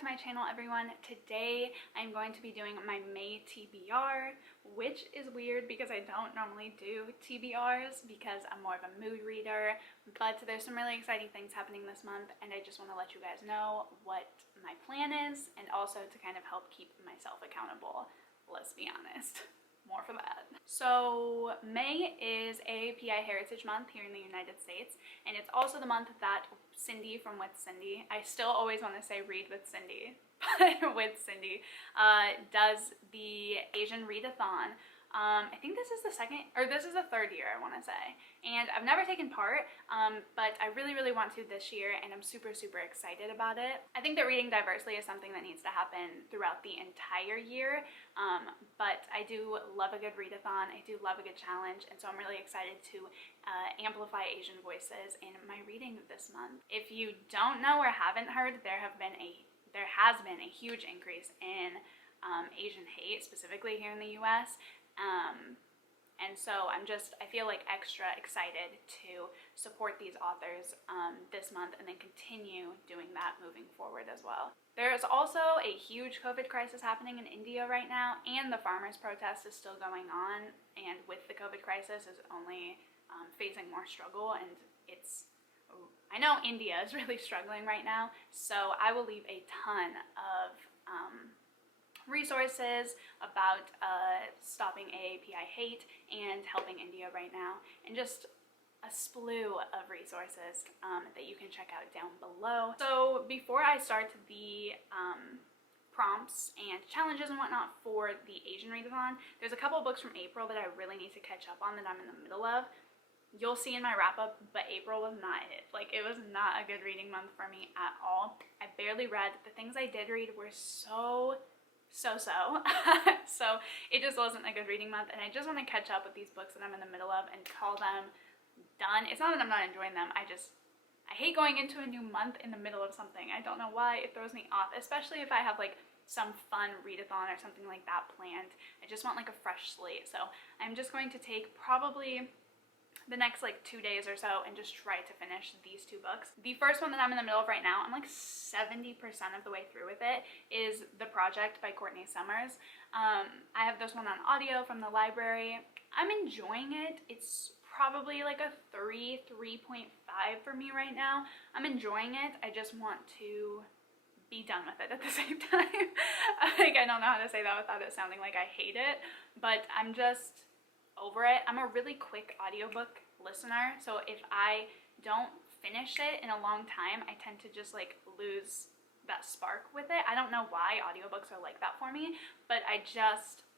back to my channel, everyone. Today I'm going to be doing my May TBR, which is weird because I don't normally do TBRs because I'm more of a mood reader, but there's some really exciting things happening this month and I just want to let you guys know what my plan is and also to kind of help keep myself accountable. Let's be honest. More for that. So May is aapi Heritage Month here in the United States, and it's also the month that Cindy from With Cindy, I still always want to say Read with Cindy, but with Cindy, does the Asian readathon. I think this is the third year, I want to say, and I've never taken part, but I really want to this year, and I'm super excited about it. I think that reading diversely is something that needs to happen throughout the entire year, but I do love a good readathon, I do love a good challenge, and so I'm really excited to amplify Asian voices in my reading this month. If you don't know or haven't heard, there has been a huge increase in Asian hate, specifically here in the US. And so I feel like extra excited to support these authors this month and then continue doing that moving forward as well. There's also a huge COVID crisis happening in India right now, and the farmers' protest is still going on, and with the COVID crisis is only facing more struggle, and I know India is really struggling right now, so I will leave a ton of resources about stopping aapi hate and helping India right now, and just a slew of resources that you can check out down below. So before I start the prompts and challenges and whatnot for the Asian readathon, there's a couple books from April that I really need to catch up on that I'm in the middle of. You'll see in my wrap-up, but April was not it. Like, it was not a good reading month for me at all. I barely read. The things I did read were so so it just wasn't a good reading month, and I just want to catch up with these books that I'm in the middle of and call them done. It's not that I'm not enjoying them, I hate going into a new month in the middle of something. I don't know why, it throws me off, especially if I have like some fun readathon or something like that planned. I just want like a fresh slate. So I'm just going to take probably the next like 2 days or so and just try to finish these two books. The first one that I'm in the middle of right now, I'm like 70% of the way through with it, is The Project by Courtney Summers. I have this one on audio from the library. I'm enjoying it. It's probably like a 3.5 for me right now. I'm enjoying it. I just want to be done with it at the same time. Like, I don't know how to say that without it sounding like I hate it, but I'm just over it. I'm a really quick audiobook listener, so if I don't finish it in a long time, I tend to just like lose that spark with it. I don't know why audiobooks are like that for me, but I just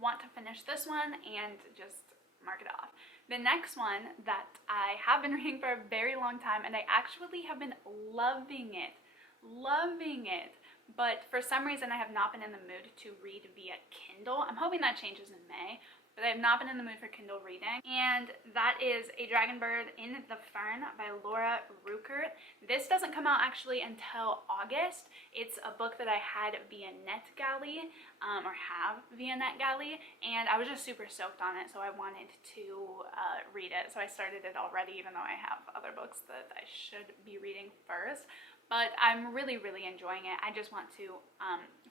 want to finish this one and just mark it off. The next one that I have been reading for a very long time, and I actually have been loving it, but for some reason I have not been in the mood to read via Kindle. I'm hoping that changes in May, but I have not been in the mood for Kindle reading, and that is A Dragonbird in the Fern by Laura Ruckert. This doesn't come out actually until August. It's a book that I had via NetGalley, or have via NetGalley, and I was just super stoked on it, so I wanted to read it. So I started it already, even though I have other books that I should be reading first. But I'm really enjoying it. I just want to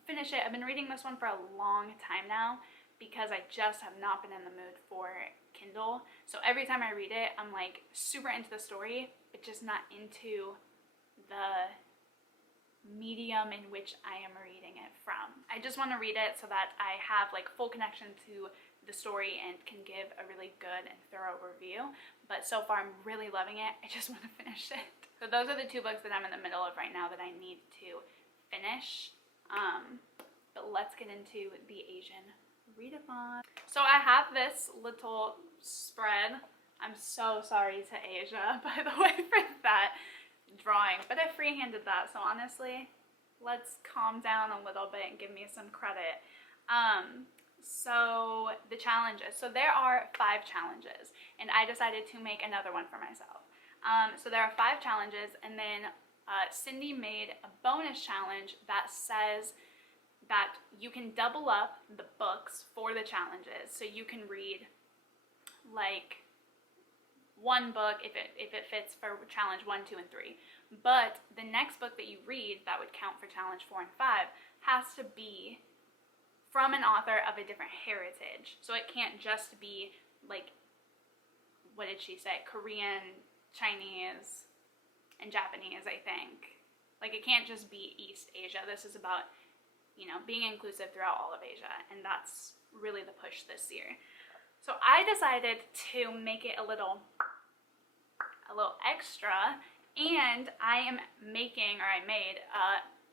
finish it. I've been reading this one for a long time now, because I just have not been in the mood for Kindle. So every time I read it, I'm like super into the story, but just not into the medium in which I am reading it from. I just want to read it so that I have like full connection to the story and can give a really good and thorough review. But so far I'm really loving it. I just want to finish it. So those are the two books that I'm in the middle of right now that I need to finish. But let's get into the Asian readathon. So I have this little spread. I'm so sorry to Asia, by the way, for that drawing, but I freehanded that, so honestly, let's calm down a little bit and give me some credit. So the challenges. So there are 5 challenges, and I decided to make another one for myself. So there are 5 challenges, and then Cindy made a bonus challenge that says that you can double up the books for the challenges. So you can read like one book if it fits for challenge 1, 2, and 3. But the next book that you read that would count for challenge 4 and 5 has to be from an author of a different heritage. So it can't just be like, what did she say? Korean, Chinese, and Japanese, I think. Like, it can't just be East Asia. This is about, you know, being inclusive throughout all of Asia, and that's really the push this year. So I decided to make it a little extra, and I made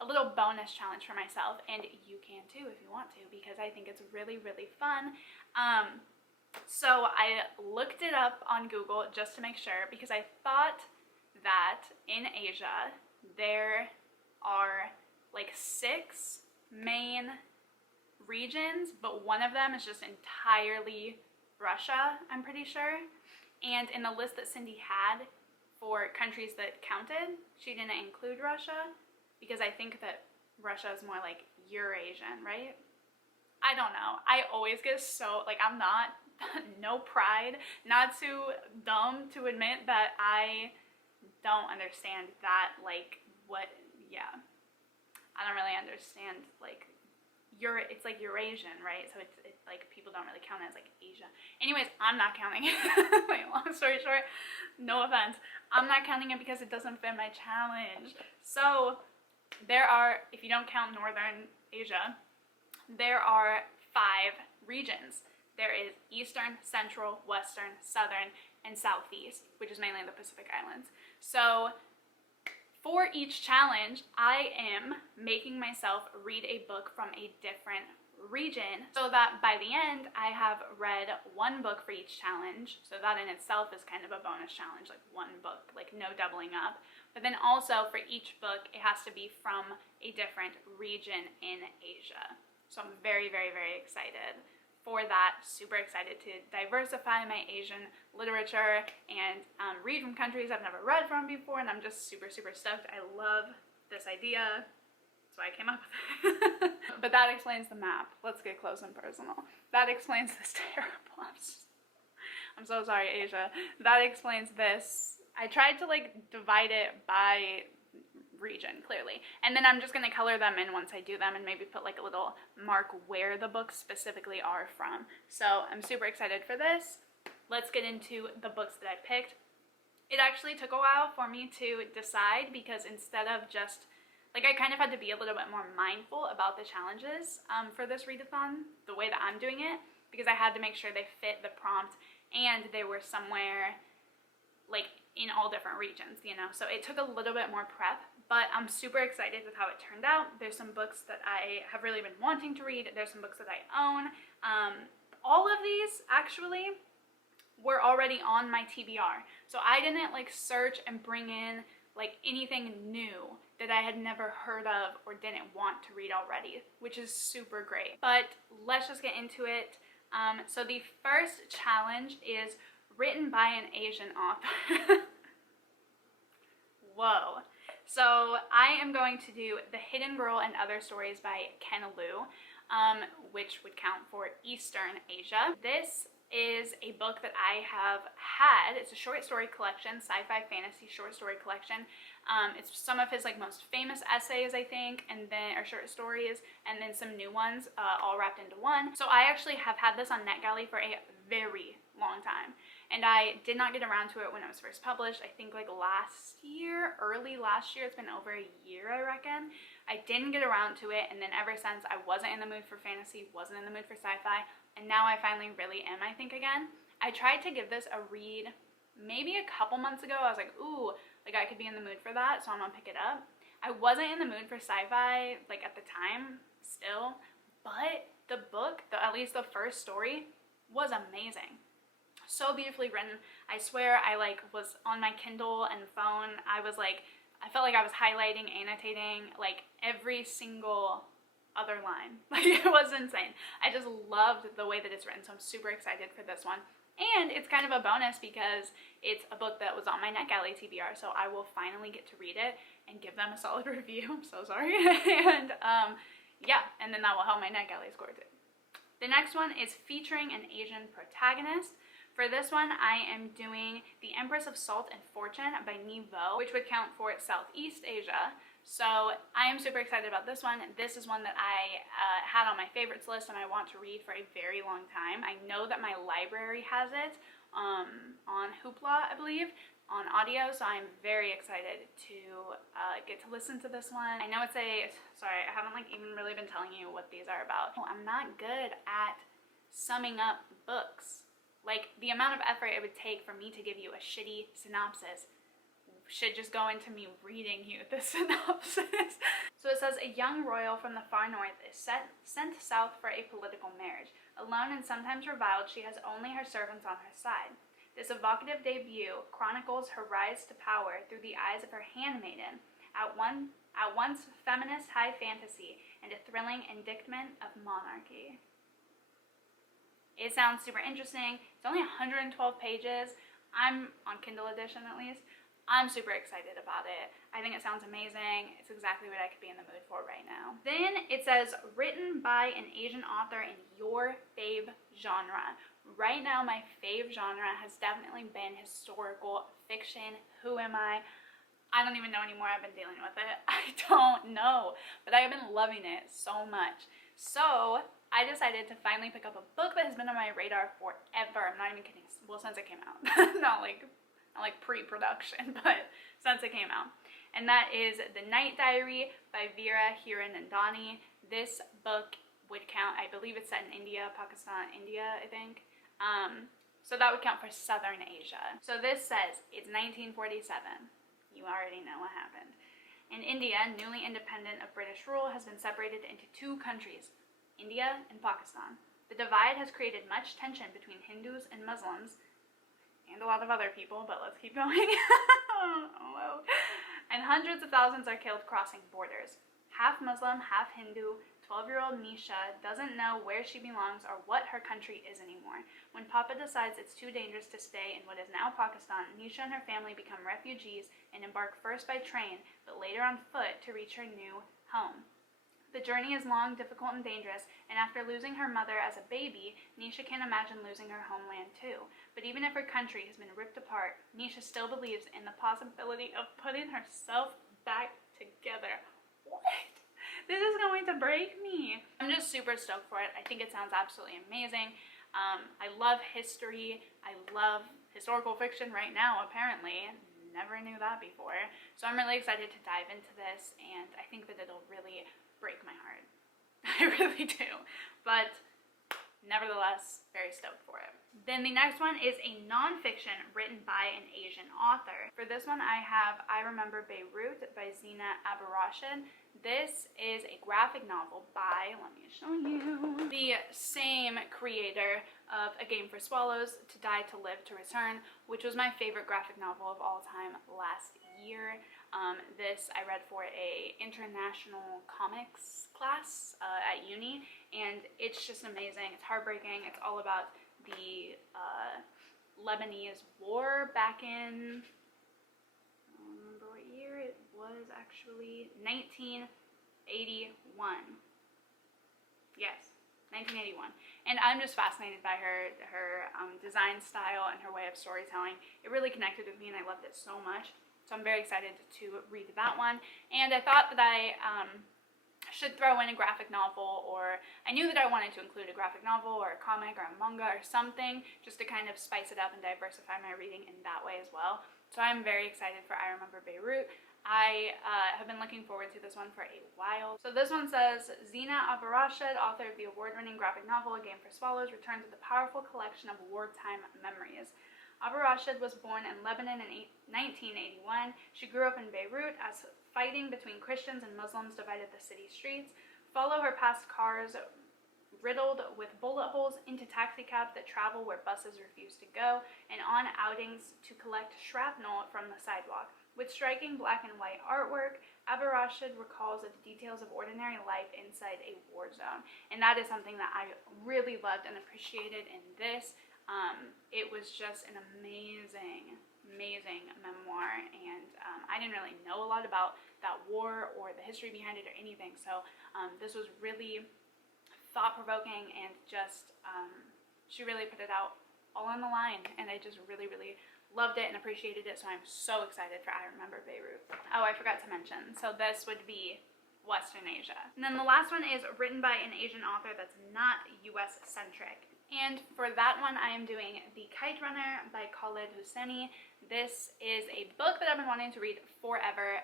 a little bonus challenge for myself, and you can too if you want to, because I think it's really, really fun. So I looked it up on Google just to make sure, because I thought that in Asia there are like 6 main regions, but one of them is just entirely Russia, I'm pretty sure. And in the list that Cindy had for countries that counted, she didn't include Russia, because I think that Russia is more like Eurasian, right? I don't know. I always get so, like, I'm not, no pride, not too dumb to admit that I don't understand that, like, what, yeah. I don't really understand, like, it's like Eurasian, right? So it's like, people don't really count it as like Asia. Anyways, I'm not counting it. Wait, long story short, no offense. I'm not counting it because it doesn't fit my challenge. So there are, if you don't count Northern Asia, there are 5 regions. There is Eastern, Central, Western, Southern, and Southeast, which is mainly the Pacific Islands. So for each challenge, I am making myself read a book from a different region, so that by the end, I have read 1 book for each challenge. So that in itself is kind of a bonus challenge, like 1 book, like no doubling up. But then also for each book, it has to be from a different region in Asia. So I'm very, very, very excited for that. Super excited to diversify my Asian literature and read from countries I've never read from before, and I'm just super, super stoked. I love this idea. That's why I came up with it. But that explains the map. Let's get close and personal. That explains this terrible. I'm so sorry, Asia. That explains this. I tried to like divide it by region, clearly, and then I'm just going to color them in once I do them, and maybe put like a little mark where the books specifically are from. So I'm super excited for this. Let's get into the books that I picked. It actually took a while for me to decide, because instead of just like, I kind of had to be a little bit more mindful about the challenges for this readathon, the way that I'm doing it, because I had to make sure they fit the prompt and they were somewhere like in all different regions, you know. So it took a little bit more prep, but I'm super excited with how it turned out. There's some books that I have really been wanting to read. There's some books that I own. All of these actually were already on my TBR. So I didn't like search and bring in like anything new that I had never heard of or didn't want to read already, which is super great. But let's just get into it. So the first challenge is written by an Asian author. Whoa. So I am going to do The Hidden Girl and Other Stories by Ken Liu, which would count for Eastern Asia. This is a book that I have had. It's a short story collection, sci-fi fantasy short story collection. It's some of his like most famous essays, I think, and then or short stories, and then some new ones, all wrapped into one. So I actually have had this on NetGalley for a very long time, and I did not get around to it when it was first published. I think like last year, early last year. It's been over a year, I reckon. I didn't get around to it, and then ever since I wasn't in the mood for fantasy, wasn't in the mood for sci-fi, and now I finally really am, I think, again. I tried to give this a read maybe a couple months ago. I was like, ooh, like I could be in the mood for that, so I'm gonna pick it up. I wasn't in the mood for sci-fi like at the time still, but the book, at least the first story, was amazing. So beautifully written. I swear I like was on my Kindle and phone. I felt like I was highlighting, annotating like every single other line. Like, it was insane. I just loved the way that it's written, so I'm super excited for this one. And it's kind of a bonus because it's a book that was on my NetGalley TBR, so I will finally get to read it and give them a solid review. I'm so sorry. And yeah, and then that will help my NetGalley score too. The next one is featuring an Asian protagonist. For this one, I am doing The Empress of Salt and Fortune by Niveau, which would count for Southeast Asia. So I am super excited about this one. This is one that I had on my favorites list and I want to read for a very long time. I know that my library has it on Hoopla, I believe, on audio, so I'm very excited to get to listen to this one. I know it's sorry, I haven't even really been telling you what these are about. I'm not good at summing up books. Like, the amount of effort it would take for me to give you a shitty synopsis should just go into me reading you the synopsis. So it says, a young royal from the far north is sent south for a political marriage. Alone and sometimes reviled, she has only her servants on her side. This evocative debut chronicles her rise to power through the eyes of her handmaiden, at once feminist high fantasy and a thrilling indictment of monarchy. It sounds super interesting. It's only 112 pages. I'm on Kindle edition at least. I'm super excited about it. I think it sounds amazing. It's exactly what I could be in the mood for right now. Then it says, written by an Asian author in your fave genre. Right now, my fave genre has definitely been historical fiction. Who am I? I don't even know anymore. I've been dealing with it. I don't know. But I have been loving it so much. So I decided to finally pick up a book that has been on my radar forever. I'm not even kidding. Well, since it came out. not like pre-production, but since it came out. And that is The Night Diary by Veera Hiranandani. This book would count, I believe it's set in India, Pakistan, India, I think. So that would count for Southern Asia. So this says, it's 1947. You already know what happened. In India, newly independent of British rule, has been separated into two countries, India and Pakistan. The divide has created much tension between Hindus and Muslims, and a lot of other people, but let's keep going. Oh, and hundreds of thousands are killed crossing borders. Half Muslim, half Hindu, 12-year-old Nisha doesn't know where she belongs or what her country is anymore. When Papa decides it's too dangerous to stay in what is now Pakistan, Nisha and her family become refugees and embark first by train, but later on foot to reach her new home. The journey is long, difficult, and dangerous, and after losing her mother as a baby, Nisha can't imagine losing her homeland too. But even if her country has been ripped apart, Nisha still believes in the possibility of putting herself back together. What? This is going to break me. I'm just super stoked for it. I think it sounds absolutely amazing. I love history. I love historical fiction right now, apparently. Never knew that before. So I'm really excited to dive into this, and I think that it'll really break my heart. I really do. But nevertheless, very stoked for it. Then the next one is a nonfiction written by an Asian author. For this one, I have I Remember Beirut by Zina Abarashid. This is a graphic novel by, let me show you, the same creator of A Game for Swallows, To Die, To Live, To Return, which was my favorite graphic novel of all time last year. This I read for a international comics class at uni, and it's just amazing. It's heartbreaking. It's all about the Lebanese war back in, I don't remember what year it was actually, 1981. Yes, 1981. And I'm just fascinated by her design style and her way of storytelling. It really connected with me and I loved it so much. So I'm very excited to read that one. And I thought that I should throw in a graphic novel, or I knew that I wanted to include a graphic novel or a comic or a manga or something just to kind of spice it up and diversify my reading in that way as well. So I'm very excited for I Remember Beirut. I have been looking forward to this one for a while. So this one says, Zina Abarashid, author of the award-winning graphic novel A Game for Swallows, returns with a powerful collection of wartime memories. Abarashid was born in Lebanon in 1981. She grew up in Beirut as fighting between Christians and Muslims divided the city streets. Follow her past cars riddled with bullet holes, into taxicabs that travel where buses refuse to go, and on outings to collect shrapnel from the sidewalk. With striking black and white artwork, Abarashid recalls the details of ordinary life inside a war zone. And that is something that I really loved and appreciated in this. It was just an amazing memoir, and I didn't really know a lot about that war or the history behind it or anything, so this was really thought-provoking, and just she really put it out all on the line, and I just really, really loved it and appreciated it, so I'm so excited for I Remember Beirut. Oh, I forgot to mention, so this would be Western Asia. And then the last one is written by an Asian author that's not US centric. And for that one, I am doing The Kite Runner by Khaled Hosseini. This is a book that I've been wanting to read forever,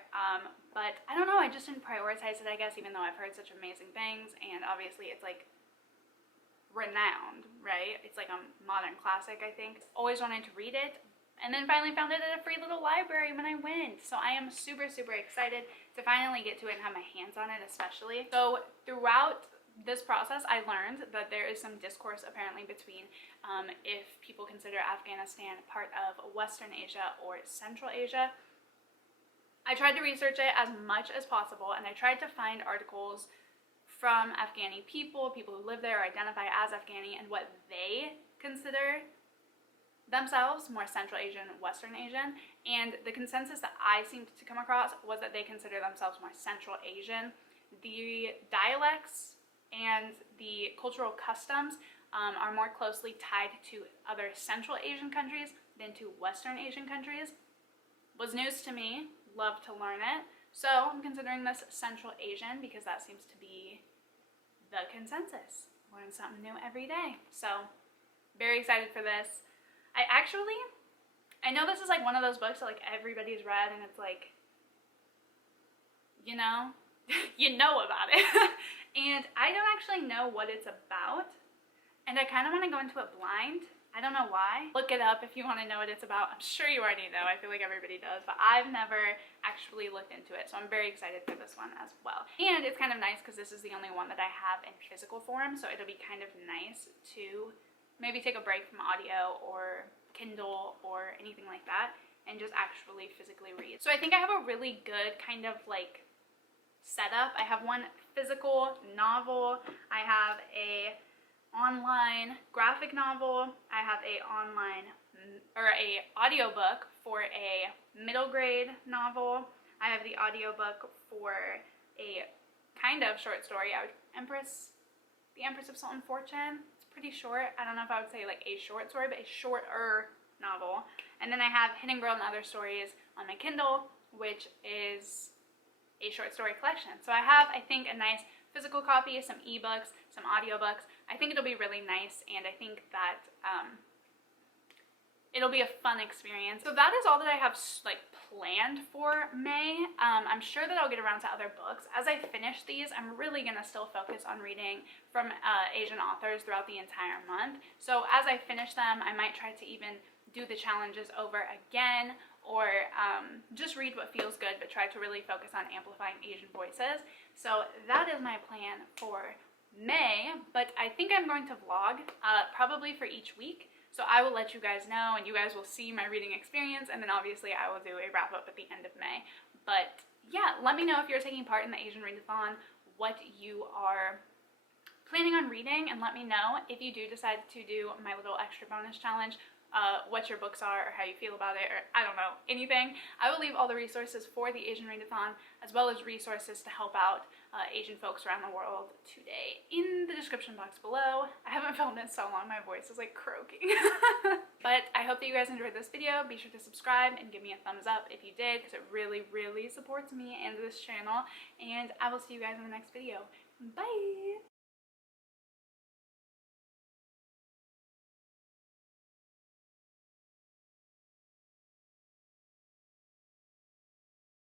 but I don't know, I just didn't prioritize it, I guess, even though I've heard such amazing things, and obviously it's like renowned, right? It's like a modern classic, I think. Always wanted to read it, and then finally found it at a free little library when I went. So I am super, super excited to finally get to it and have my hands on it, especially. So throughout this process, I learned that there is some discourse apparently between if people consider Afghanistan part of Western Asia or Central Asia. I tried to research it as much as possible, and I tried to find articles from Afghani people who live there or identify as Afghani, and what they consider themselves, more Central Asian, Western Asian, and the consensus that I seemed to come across was that they consider themselves more Central Asian. The dialects and the cultural customs are more closely tied to other Central Asian countries than to Western Asian countries. Was news to me, love to learn it. So I'm considering this Central Asian because that seems to be the consensus. Learn something new every day. So very excited for this. I know this is like one of those books that like everybody's read, and it's like, you know, you know about it. And I don't actually know what it's about, and I kind of want to go into it blind. I don't know why. Look it up if you want to know what it's about. I'm sure you already know. I feel like everybody does, but I've never actually looked into it, so I'm very excited for this one as well. And it's kind of nice because this is the only one that I have in physical form, so it'll be kind of nice to maybe take a break from audio or Kindle or anything like that and just actually physically read. So I think I have a really good kind of like setup. I have one physical novel, I have a online graphic novel, I have a online or a audiobook for a middle grade novel, I have the audiobook for a kind of short story, Empress, The Empress of Salt and Fortune. It's pretty short. I don't know if I would say like a short story, but a shorter novel. And then I have Hidden Girl and Other Stories on my Kindle, which is a short story collection. So I have, I think, a nice physical copy, some ebooks, some audiobooks. I think it'll be really nice, and I think that it'll be a fun experience. So that is all that I have like planned for May. I'm sure that I'll get around to other books. As I finish these, I'm really gonna still focus on reading from Asian authors throughout the entire month. So as I finish them, I might try to even do the challenges over again, or just read what feels good, but try to really focus on amplifying Asian voices. So that is my plan for May, but I think I'm going to vlog probably for each week. So I will let you guys know, and you guys will see my reading experience, and then obviously I will do a wrap up at the end of May. But yeah, let me know if you're taking part in the Asian readathon, what you are planning on reading, and let me know if you do decide to do my little extra bonus challenge, what your books are, or how you feel about it, or I don't know, anything. I will leave all the resources for the Asian readathon, as well as resources to help out Asian folks around the world today in the description box below. I haven't filmed in so long, my voice is like croaking. But I hope that you guys enjoyed this video. Be sure to subscribe and give me a thumbs up if you did, because it really, really supports me and this channel. And I will see you guys in the next video. Bye!